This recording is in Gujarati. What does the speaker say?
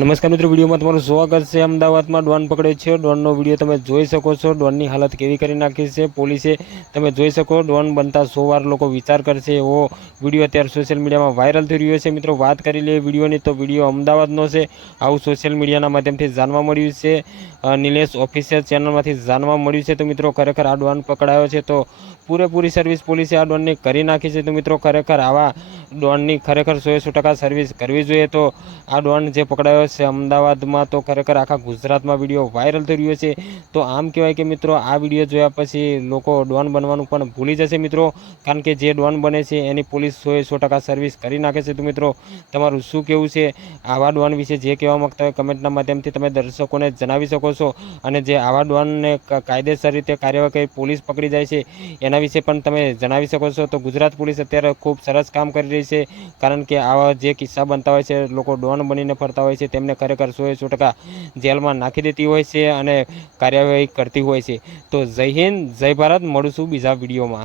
નમસ્કાર મિત્રો, વિડીયોમાં તમારું સ્વાગત છે। અમદાવાદમાં ડોન પકડ્યો છે। ડોનનો વિડીયો તમે જોઈ શકો છો। ડોનની હાલત કેવી કરી નાખી છે પોલીસે, તમે જોઈ શકો। ડોન બનતા 100 વાર લોકો વિચાર કરશે એવો વિડીયો અત્યારે સોશિયલ મીડિયામાં વાયરલ થઈ રહ્યો છે। મિત્રો વાત કરી લઈએ વિડીયોની, તો વિડીયો અમદાવાદનો છે, આવું સોશિયલ મીડિયાના માધ્યમથી જાણવા મળ્યું છે। નિલેશ ઓફિશિયલ ચેનલમાંથી જાણવા મળ્યું છે। તો મિત્રો ખરેખર આ ડોન પકડાયો છે તો પૂરેપૂરી સર્વિસ પોલીસે આ ડોનની કરી નાખી છે। તો મિત્રો ખરેખર આવા ડોનની ખરેખર 100% સર્વિસ કરવી જોઈએ। તો આ ડોન જે પકડાયો છે અમદાવાદમાં, તો ખરેખર આખા ગુજરાતમાં વિડીયો વાયરલ થઈ રહ્યો છે। તો આમ કહેવાય કે મિત્રો આ વિડીયો જોયા પછી લોકો ડોન બનવાનું પણ ભૂલી જશે મિત્રો, કારણ કે જે ડોન બને છે એની પોલીસ 100% સર્વિસ કરી નાખે છે। તો મિત્રો તમારું શું કહેવું છે આવા ડોન વિશે? જે કહેવા માંગતા હોય કમેન્ટના માધ્યમથી તમે દર્શકોને જણાવી શકો છો। અને જે આવા ડોનને કાયદેસર રીતે કાર્યવાહી પોલીસ પકડી જાય છે એના વિશે પણ તમે જણાવી શકો છો। તો ગુજરાત પોલીસ અત્યારે ખૂબ સરસ કામ કરી રહી છે, કારણ કે આવા જે કિસ્સા બનતા હોય છે, લોકો ડોન બનીને ફરતા હોય છે, તેમને ખરેખર 100% જેલમાં નાખી દેતી હોય છે અને કાર્યવાહી કરતી હોય છે। તો જય હિન્દ, જય ભારત, મળીશું બીજા વિડીયોમાં।